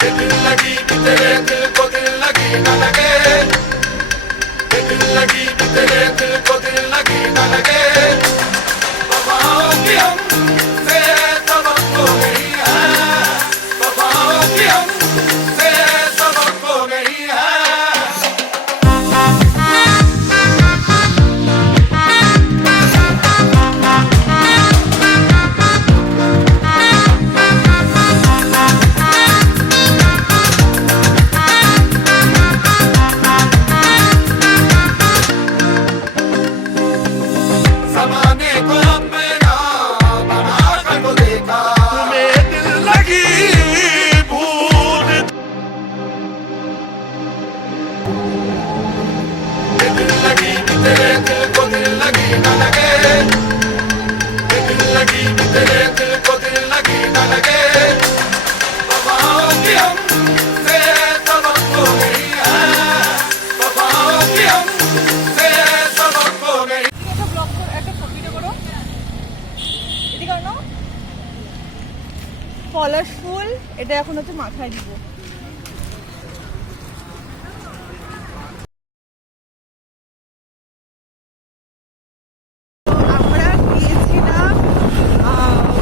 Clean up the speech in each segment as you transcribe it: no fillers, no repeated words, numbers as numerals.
दिल लगी भी तेरे दिल को दिल लगी न लगे, दिल लगी भी तेरे दिल को दिल लगी न लगे। वफाओं की हमसे तवक्को नहीं है, वफाओं की हमसे तवक्को नहीं है। ज़माने को अपना बना कर तो देखा, तुम्हें दिल लगी भूल, दिल लगी भी तेरे दिल को दिल लगी न लगे, दिल लगी भी तेरे दिल को दिल लगी न लगे। वफाओं की हमसे तवक्को नहीं है, वफाओं की हमसे तवक्को नहीं। পলাশ ফুল এটা এখন হচ্ছে মাথায় দিব। আমরা গিয়েছিলাম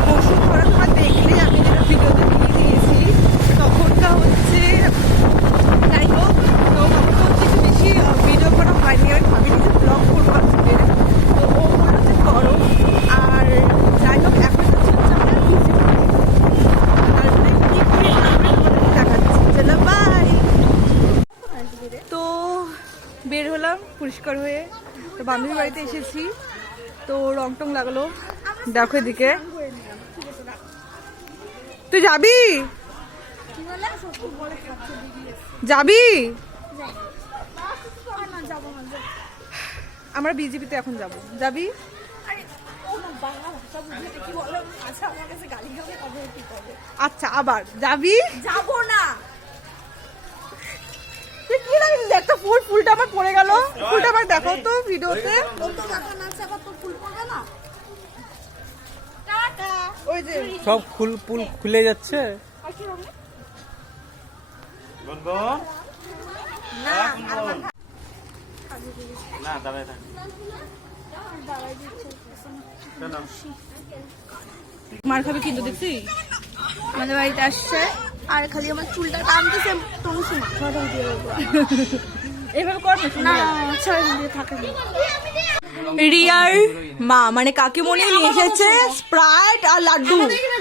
বসুন্ধরা, তোমার দেখলে আমি যেটা ভিডিওতে দিয়ে দিয়েছি তখনটা হচ্ছে, যাই হোক তো তখন হচ্ছে একটু বেশি ভিডিও করা হয়নি, আমি ভাবিনি যে ব্লগ করবো আজকে, তো ও হচ্ছে করো। আর যাই হোক এখন হচ্ছে আমরা ভিজিট তো বের হলাম পরিষ্কার হয়ে, তো বান্ধবীর বাড়িতে এসেছি, তো রং টং লাগলো। দেখো এদিকে, তুই যাবি যাবি? আমরা বিজেপিতে এখন যাব, যাবি? আচ্ছা আবার যাবি? যাবো না। কি লাগছে একটা ফুলটা আমার পড়ে গেল, ফুলটা আমার দেখো তো ভিডিওতে। ওই যে সব ফুল খুলে যাচ্ছে। না দাঁড়ায় থাক। মার খাবি কিন্তু দেখছি আমাদের বাড়িতে আসছে আর খালি আমার চুলটা টানতেছে, টংসি মাথা দিয়ে এইভাবে কর না ছয় দিয়ে থাকে না। রিয়ার মা মানে কাকিমণি নিয়ে এসেছে স্প্রাইট আর লাড্ডু।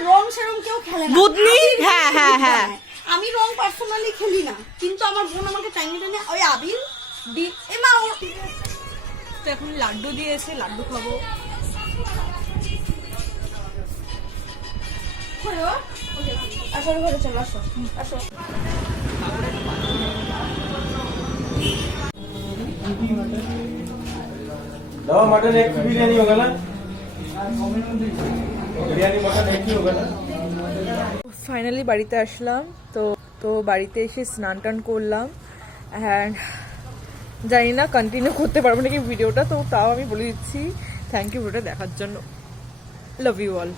রং সেরম কেউ খেলে না, বুদনি, হ্যাঁ হ্যাঁ হ্যাঁ, আমি রং পার্সোনালি খেলি না, কিন্তু আমার বোন আমাকে টাইনে টাইনে ওই আবির মা তো এখন লাড্ডু দিয়েছে, লাড্ডু খাবো। আসো ঘরে চলো, আসো আসো। दवा मटन एक बिरयानी होगा ना, बिरयानी मटन एक ही होगा ना। ফাইনালি বাড়িতে আসলাম, তো বাড়িতে এসে স্নান টান করলাম, অ্যান্ড জানি না কন্টিনিউ করতে পারবো নাকি ভিডিওটা, তো তাও আমি বলে দিচ্ছি থ্যাংক ইউ ভিডিওটা দেখার জন্য, লাভ ইউ অল।